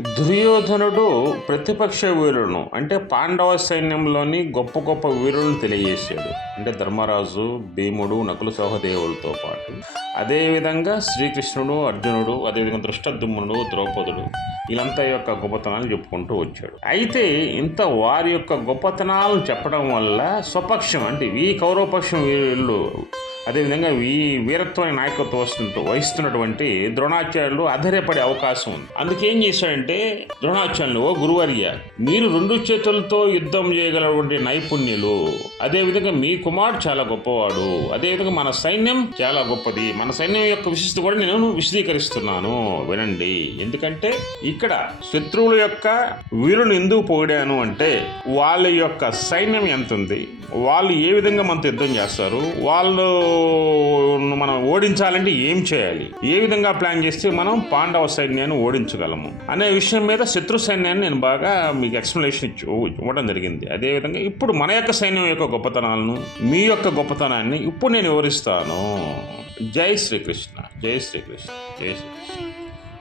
దుర్యోధనుడు ప్రతిపక్ష వీరులను అంటే పాండవ సైన్యంలోని గొప్ప గొప్ప వీరులను తెలియజేశాడు. అంటే ధర్మరాజు, భీముడు, నకుల సహదేవులతో పాటు అదేవిధంగా శ్రీకృష్ణుడు, అర్జునుడు, అదేవిధంగా దృష్టద్యుమ్నుడు, ద్రౌపదుడు వీళ్ళంతా యొక్క గొప్పతనాలు చెప్పుకుంటూ వచ్చాడు. అయితే ఇంత వారి యొక్క గొప్పతనాలను చెప్పడం వల్ల స్వపక్షం అంటే ఈ కౌరవపక్షం వీళ్ళు అదేవిధంగా ఈ వీరత్వాన్ని నాయకత్వం వహిస్తున్నటువంటి ద్రోణాచార్యులు అధైర్యపడే అవకాశం ఉంది. అందుకేం చేశాడంటే ద్రోణాచార్యులు, ఓ గురువర్య, మీరు 2 చేతులతో యుద్ధం చేయగలటువంటి నైపుణ్యులు, అదేవిధంగా మీ కుమారుడు చాలా గొప్పవాడు, అదేవిధంగా మన సైన్యం చాలా గొప్పది, మన సైన్యం యొక్క విశిష్టత కూడా నేను విశదీకరిస్తున్నాను వినండి. ఎందుకంటే ఇక్కడ శత్రువుల యొక్క వీరుని ఎందుకు పొగిడాను అంటే వాళ్ళ యొక్క సైన్యం ఎంత ఉంది, వాళ్ళు ఏ విధంగా మనతో యుద్ధం చేస్తారు, వాళ్ళు మనం ఓడించాలంటే ఏం చేయాలి, ఏ విధంగా ప్లాన్ చేస్తే మనం పాండవ సైన్యాన్ని ఓడించగలము అనే విషయం మీద శత్రు సైన్యాన్ని నేను బాగా మీకు ఎక్స్ప్లెనేషన్ ఇవ్వడం జరిగింది. అదేవిధంగా ఇప్పుడు మన యొక్క సైన్యం యొక్క గొప్పతనాలను, మీ యొక్క గొప్పతనాన్ని ఇప్పుడు నేను వివరిస్తాను. జై శ్రీకృష్ణ, జై శ్రీకృష్ణ, జై శ్రీకృష్ణ.